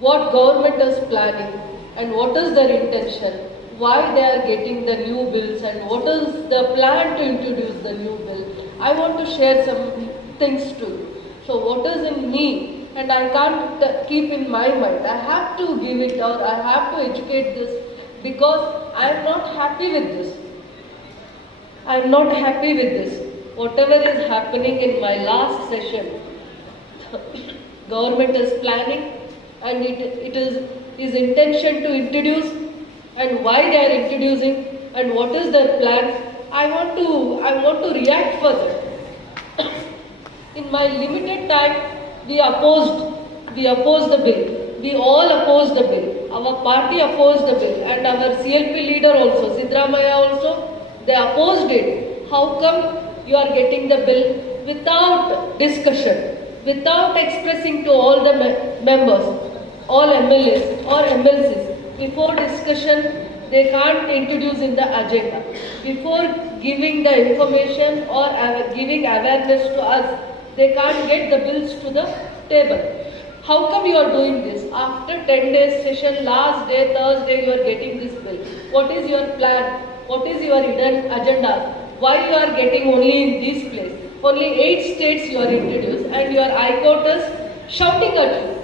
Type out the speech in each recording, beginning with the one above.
what government is planning and what is their intention, why they are getting the new bills and what is the plan to introduce the new bill. I want to share some things too. So what is in me and I can't keep in my mind. I have to give it or I have to educate this because I am not happy with this. I am not happy with this. Whatever is happening in my last session, government is planning and it is his intention to introduce and why they are introducing and what is their plan. I want to react for that. In my limited time, we opposed the bill. We all opposed the bill. Our party opposed the bill and our CLP leader also, Siddaramaiah also, they opposed it. How come you are getting the bill without discussion, without expressing to all the members, all MLAs or MLCs? Before discussion, they can't introduce in the agenda. Before giving the information or giving awareness to us, they can't get the bills to the table. How come you are doing this? After 10 days session, last day, Thursday, you are getting this bill. What is your plan? What is your hidden agenda? Why you are getting only in this place? Only 8 states you are introduced and your high court is shouting at you.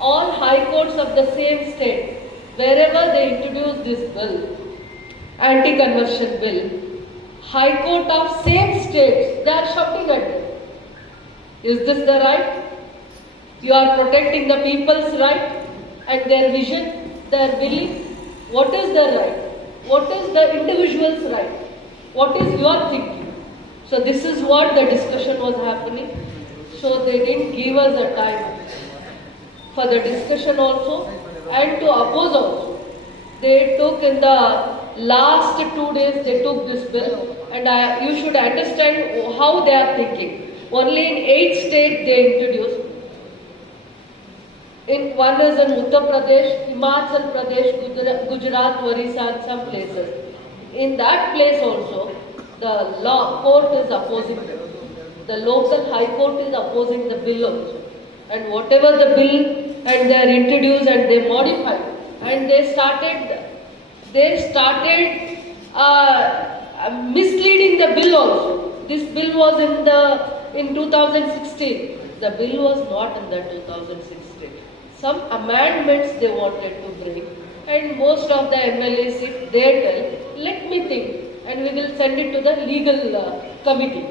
All high courts of the same state, wherever they introduce this bill, anti-conversion bill, high court of same states, they are shouting at you. Is this the right? You are protecting the people's right and their vision, their belief. What is their right? What is the individual's right? What is your thinking? So this is what the discussion was happening. So they didn't give us a time for the discussion also and to oppose also. They took in the last 2 days, they took this bill and you should understand how they are thinking. Only in 8 states they introduced. One is in Uttar Pradesh, Himachal Pradesh, Gujarat, Orissa and some places. In that place also, the law court is opposing it. The local high court is opposing the bill also. And whatever the bill and they are introduced and they modified and they started misleading the bill also. This bill was in 2016. The bill was not in the 2016. Some amendments they wanted to bring and most of the MLAs, if they tell, let me think and we will send it to the legal committee.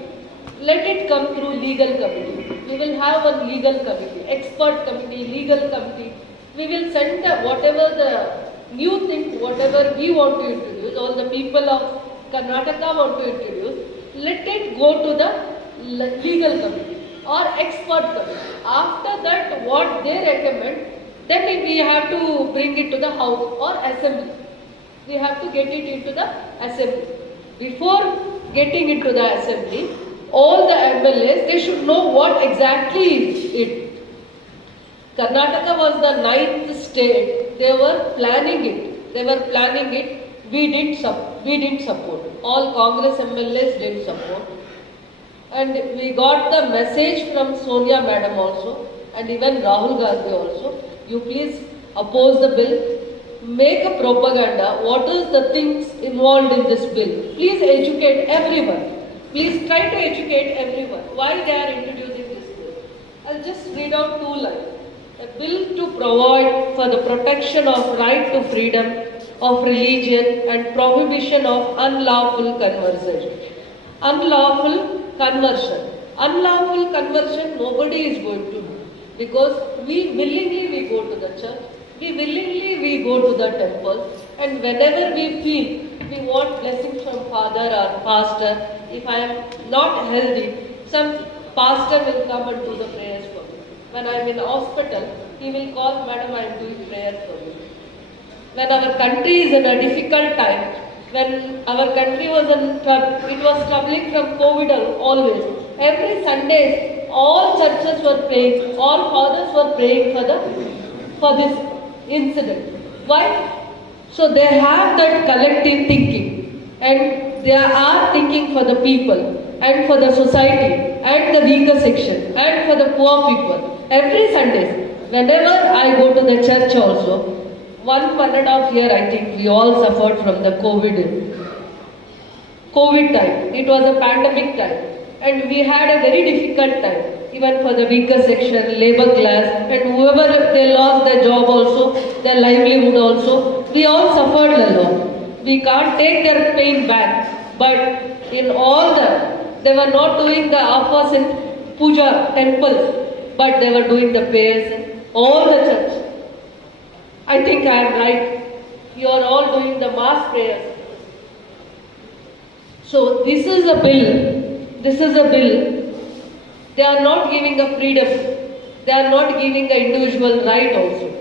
Let it come through legal committee. We will have a legal committee, expert committee, legal committee. We will send whatever the new thing, whatever we want to introduce, all the people of Karnataka want to introduce, let it go to the legal committee or expert committee. After that, what they recommend, then we have to bring it to the house or assembly. We have to get it into the assembly. Before getting into the assembly, all the MLAs, they should know what exactly is it. Karnataka was the 9th state. They were planning it. We didn't support. All Congress MLAs didn't support. And we got the message from Sonia Madam also and even Rahul Gandhi also. You please oppose the bill. Make a propaganda. What is the things involved in this bill? Please educate everyone. Please try to educate everyone. Why they are introducing this bill? I'll just read out 2 lines. A bill to provide for the protection of right to freedom of religion and prohibition of unlawful conversion. Unlawful conversion nobody is going to do because we willingly go to the church, we go to the temple and whenever we feel we want blessings from father or pastor, if I am not healthy, some pastor will come and do the prayers for me. When I am in hospital, he will call, Madam, I am doing prayer for you. When our country is in a difficult time, when our country was it was troubling from COVID always. Every Sunday, all churches were praying, all fathers were praying for this incident. Why? So they have that collective thinking and they are thinking for the people and for the society and the weaker section and for the poor people. Every Sunday, Whenever I go to the church also, 1.5 year I think we all suffered from the COVID time. It was a pandemic time and we had a very difficult time, even for the weaker section, labor class, and whoever they lost their job also, their livelihood also, we all suffered a lot. We can't take their pain back, but in all they were not doing the offers in puja temples, but they were doing the prayers in all the church. I think I am right. You are all doing the mass prayers. So this is a bill. They are not giving a freedom. They are not giving the individual right also.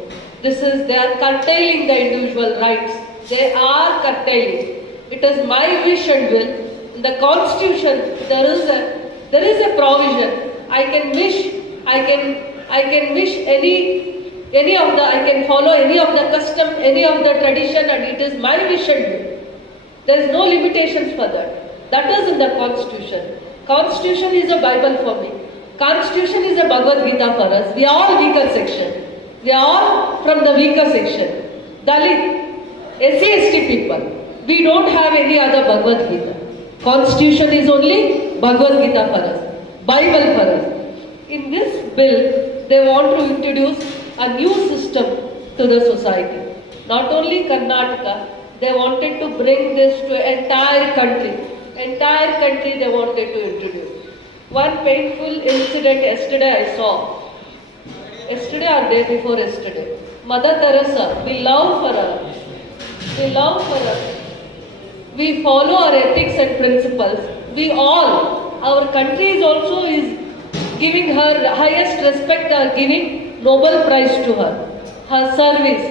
They are curtailing the individual rights. They are curtailing. It is my wish and will. In the constitution, there is a provision. I can follow any of the custom, any of the tradition, and it is my wish and will. There is no limitations for that. That is in the Constitution. Constitution is a Bible for me. Constitution is a Bhagavad Gita for us. We are all weaker section. We are all from the weaker section. Dalit, SC/ST people. We don't have any other Bhagavad Gita. Constitution is only Bhagavad Gita for us. Bible for us. In this bill, they want to introduce a new system to the society. Not only Karnataka, they wanted to bring this to entire country. Entire country they wanted to introduce. One painful incident yesterday I saw. Yesterday or day before yesterday. Mother Teresa, we love for her. We love for her. We follow our ethics and principles. Our country is also giving her highest respect, are giving Nobel Prize to her. Her service,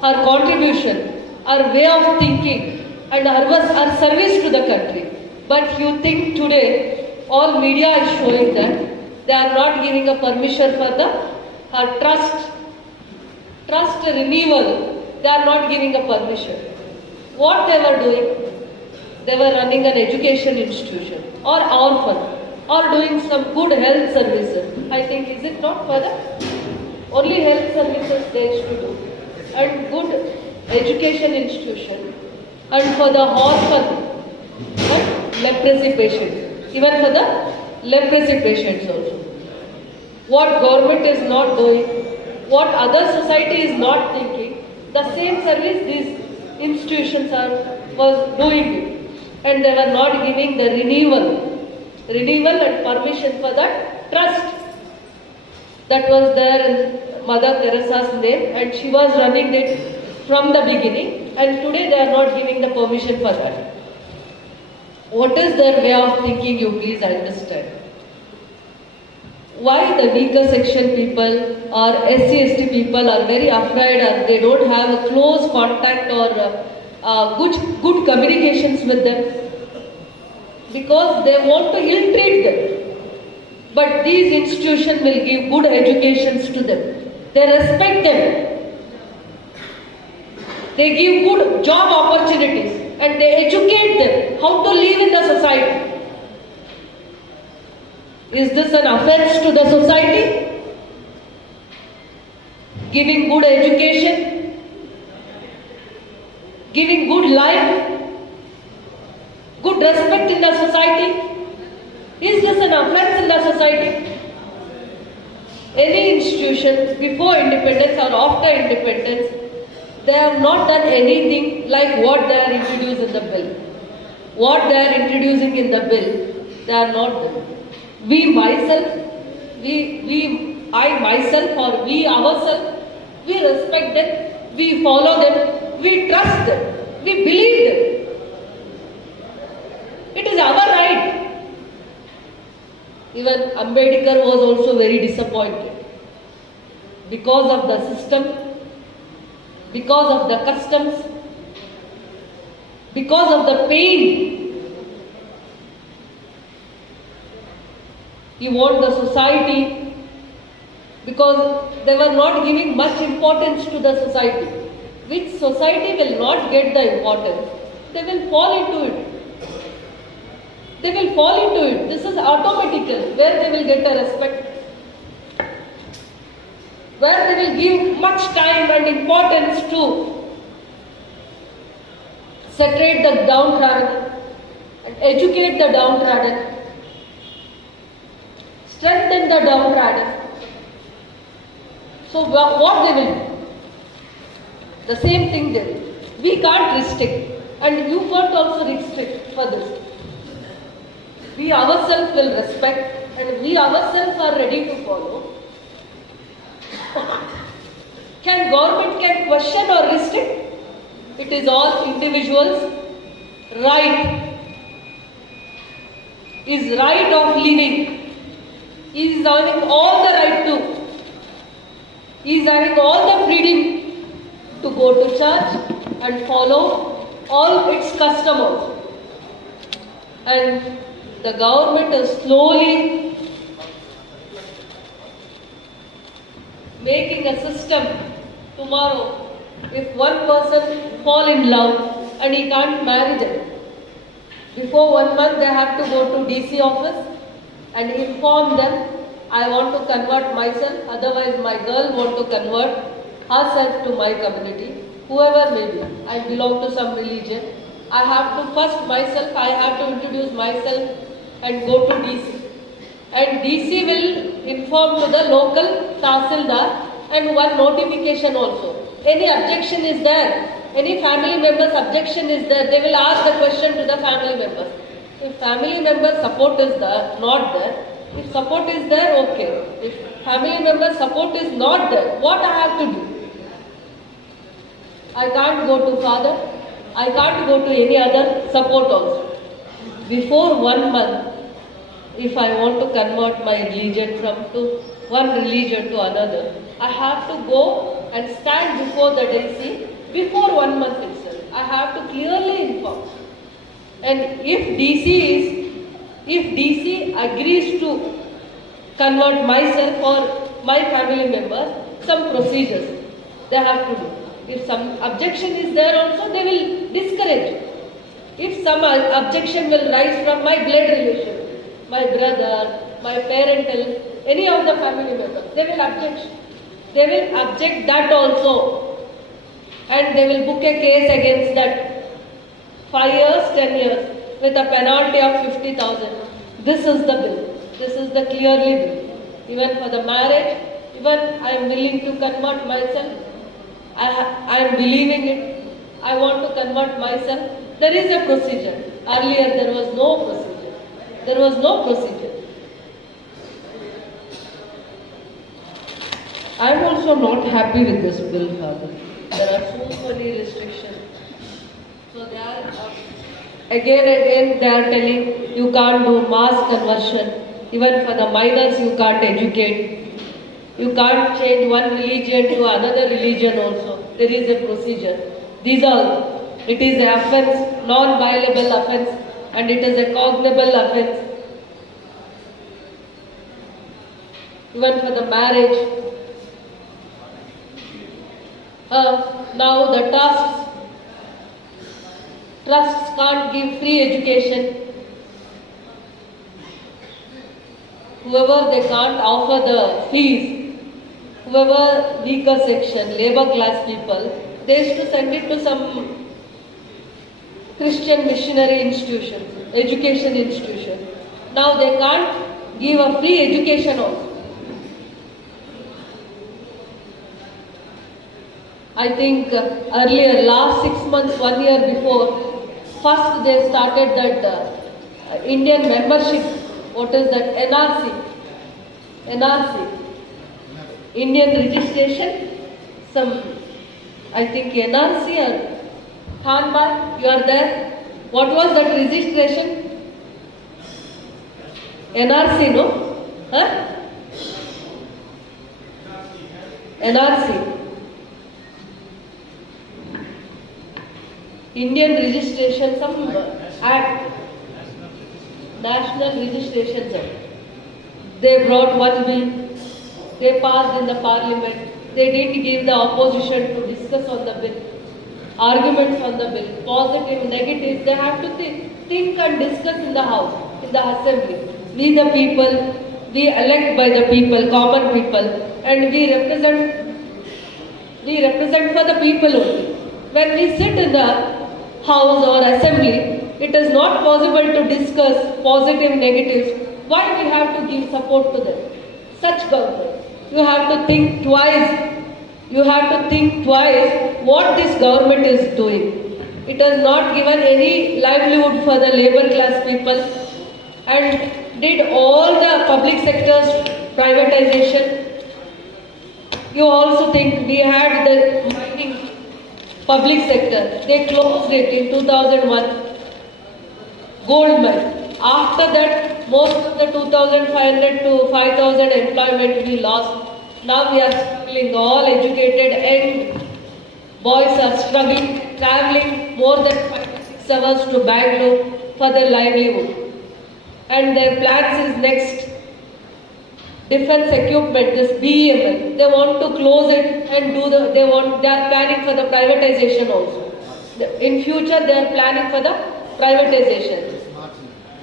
her contribution, her way of thinking, and her service to the country. But you think today, all media is showing that they are not giving a permission for her trust renewal. They are not giving a permission. What they were doing? They were running an education institution or orphan or doing some good health services. I think, is it not further? Only health services they used to do. And good education institution. And for the orphan, leprosy patients. Even for the leprosy patients also. What government is not doing, what other society is not thinking, the same service these institutions was doing it. And they were not giving the renewal and permission for that trust that was there in Mother Teresa's name, and she was running it from the beginning, and today they are not giving the permission for that. What is their way of thinking, you please understand. Why the weaker section people or SC/ST people are very afraid, or they don't have a close contact or good communications with them? Because they want to ill-treat them. But these institutions will give good educations to them. They respect them. They give good job opportunities and they educate them how to live in the society. Is this an offense to the society? Giving good education, giving good life, good respect in the society. Is this an offense in the society? Any institution before independence or after independence, they have not done anything like what they are introduced in the bill. What they are introducing in the bill, they are not done. We ourselves, we respect them, we follow them, we trust them, we believe them. It is our right. Even Ambedkar was also very disappointed because of the system, because of the customs, because of the pain. He want the society, because they were not giving much importance to the society. Which society will not get the importance? They will fall into it. They will fall into it. This is automatical, where they will get the respect. where they will give much time and importance to separate the downtrodden and educate the downtrodden, strengthen the downtrodden. So what they will do? The same thing they will. We can't restrict, and you can't also restrict for this. We ourselves will respect, and we ourselves are ready to follow. Can government question or restrict? It is all individuals' right. Is right of living. He is having all the right to. He is having all the freedom to go to church and follow all its customs. And the government is slowly making a system. Tomorrow, if one person fall in love and he can't marry them, before 1 month they have to go to DC office and inform them, I want to convert myself, otherwise my girl want to convert herself to my community, whoever may be. I belong to some religion. I have to first myself, I have to introduce myself and go to DC. And DC will inform to the local Tahsildar and one notification also. Any objection is there, any family member's objection is there, they will ask the question to the family members. If family member support is there, not there, if support is there, okay. If family member support is not there, what I have to do? I can't go to father, I can't go to any other support also. Before 1 month, if I want to convert my religion from to one religion to another, I have to go and stand before the DC before 1 month itself. I have to clearly inform. And if DC agrees to convert myself or my family members, some procedures they have to do. If some objection is there also, they will discourage. If some objection will rise from my blood relation, my brother, my parental, any of the family members, they will object. They will object that also. And they will book a case against that. 5 years, 10 years, with a penalty of 50,000. This is the bill. This is the clearly bill. Even for the marriage, even I am willing to convert myself. I am believing it. I want to convert myself. There is a procedure. Earlier there was no procedure. There was no procedure. I am also not happy with this bill, Father. There are so many restrictions. So they are again they are telling you can't do mass conversion. Even for the minors you can't educate. You can't change one religion to another religion also. There is a procedure. These are, it is an offence, non-violable offence, and it is a cognizable offence. Even for the marriage. Now the trusts can't give free education. Whoever they can't offer the fees, whoever weaker section, labor class people, they used to send it to some Christian missionary institutions, education institution. Now they can't give a free education also. I think earlier, last 6 months, 1 year before, first they started that Indian membership. What is that? NRC. Indian registration. Some, I think NRC or Khanbar, you are there. What was that registration? NRC, no? Huh? NRC. Indian registration, some act, National Registration Act. They brought one bill, they passed in the parliament, they didn't give the opposition to discuss on the bill, arguments on the bill, positive, negative, they have to think and discuss in the house, in the assembly. We the people, we elect by the people, common people, and we represent for the people only. When we sit in the house or assembly, it is not possible to discuss positive, negatives. Why we have to give support to them? Such government. You have to think twice. You have to think twice what this government is doing. It has not given any livelihood for the labor class people and did all the public sector's privatization. You also think we had the mining public sector. They closed it in 2001. Gold mine. After that, most of the 2,500 to 5,000 employment we lost. Now we are struggling, all educated and boys are struggling, traveling more than 5-6 hours to Bangalore for their livelihood. And their plans is next defense equipment, this BEML. They want to close it and they are planning for the privatization also. In future they are planning for the privatization.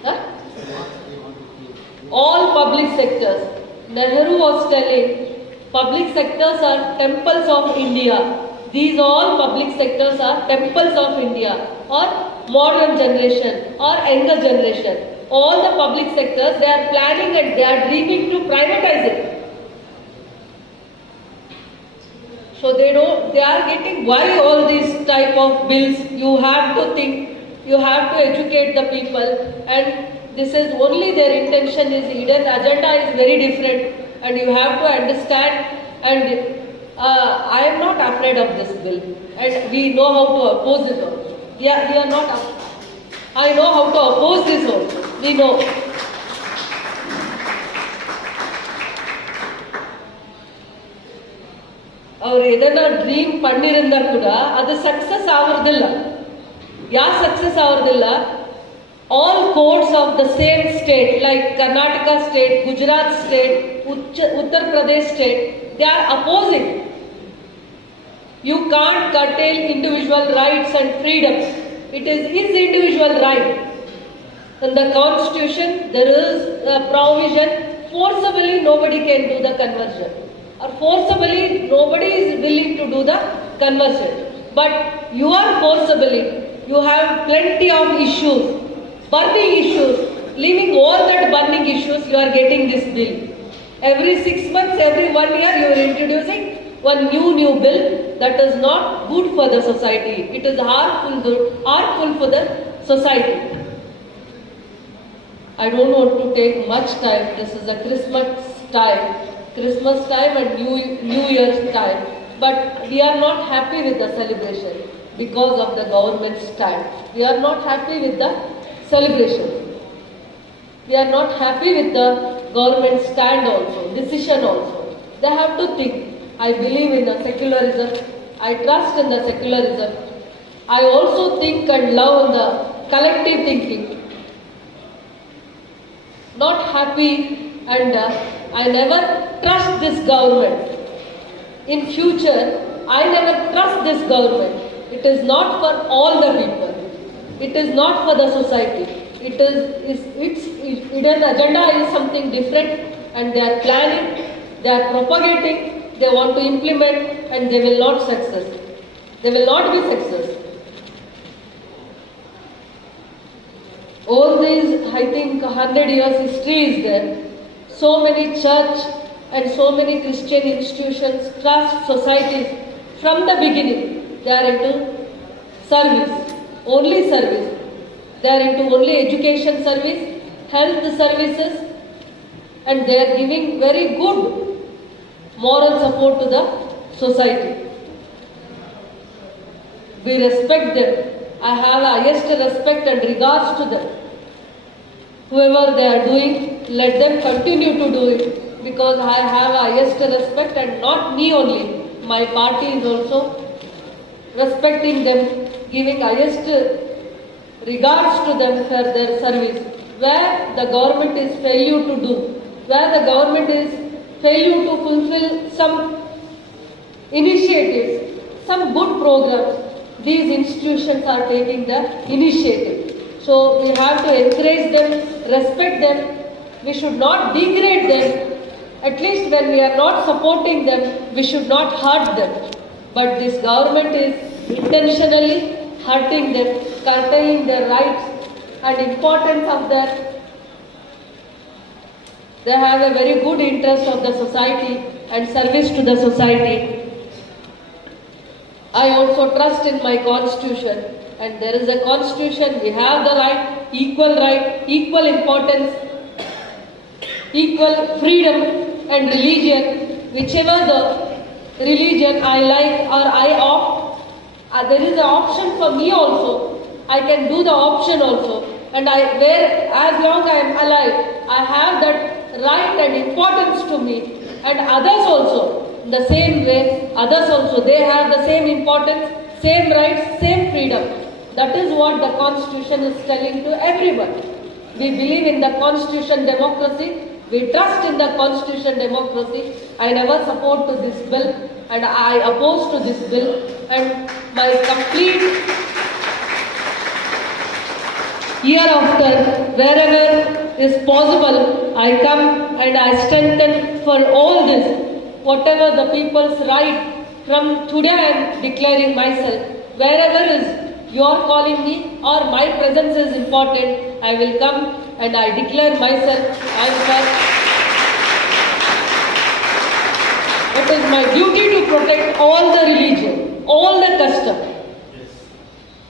Huh? All public sectors. Nehru was telling, public sectors are temples of India. These all public sectors are temples of India, or modern generation or younger generation. All the public sectors, they are planning and they are dreaming to privatize it. So they are getting, why all these type of bills? You have to think, you have to educate the people, and this is only their intention is hidden. Agenda is very different, and you have to understand. And I am not afraid of this bill, and we know how to oppose it also. Yeah, we are not. I know how to oppose this also. We know. ಅವ್ರು ಏದನ್ನ dream ಪಣ್ಣಿರಿಂದ ಕೂಡ ಅದು success ಆಗೋದಿಲ್ಲ. ಯಾಕೆ success ಆಗೋದಿಲ್ಲ? All courts of the same state, like Karnataka state, Gujarat state, Uttar Pradesh state, they are opposing. You can't curtail individual rights and freedoms. It is his individual right. In the constitution, there is a provision, forcibly nobody can do the conversion. Or forcibly nobody is willing to do the conversion. But you are forcibly, you have plenty of issues, burning issues, leaving all that burning issues, you are getting this bill. Every 6 months, every 1 year, you are introducing one new bill that is not good for the society. It is harmful for the society. I don't want to take much time. This is a Christmas time and New Year's time. But we are not happy with the celebration because of the government's stand. We are not happy with the celebration. We are not happy with the government stand also, decision also. They have to think. I believe in the secularism. I trust in the secularism. I also think and love the collective thinking. Not happy, and I never trust this government. In future, I never trust this government. It is not for all the people. It is not for the society. Its hidden agenda is something different, and they are planning, they are propagating, they want to implement, and they will not success. They will not be success. All these, I think, 100 years history is there. So many church and so many Christian institutions, trust societies, from the beginning, they are into service, only service. They are into only education service, health services, and they are giving very good moral support to the society. We respect them. I have highest respect and regards to them. Whoever they are doing, let them continue to do it, because I have highest respect, and not me only. My party is also respecting them, giving highest regards to them for their service. Where the government is failure to do, where the government is failure to fulfill some initiatives, some good programs, these institutions are taking the initiative. So we have to encourage them, respect them. We should not degrade them At least when we are not supporting them, we should not hurt them. But this government is intentionally hurting them, curtailing their rights and importance of their. They have a very good interest of the society and service to the society. I also trust in my constitution, and there is a constitution. We have the right, equal importance, equal freedom and religion, whichever the religion I like or I opt. There is an option for me also. I can do the option also, and as long I am alive, I have that right and importance to me, and others also. The same way, others also, they have the same importance, same rights, same freedom. That is what the Constitution is telling to everyone. We believe in the Constitution democracy. We trust in the Constitution democracy. I never support to this bill, and I oppose to this bill. And my complete year after, wherever is possible, I come and I strengthen for all this. Whatever the people's right, from today I am declaring myself, wherever is you are calling me or my presence is important, I will come and I declare myself. It is my duty to protect all the religion, all the custom.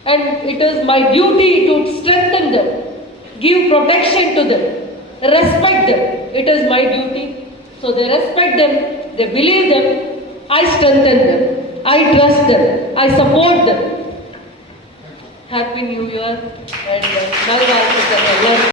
And it is my duty to strengthen them, give protection to them, respect them. It is my duty. So they respect them. They believe them, I strengthen them, I trust them, I support them. Happy New Year and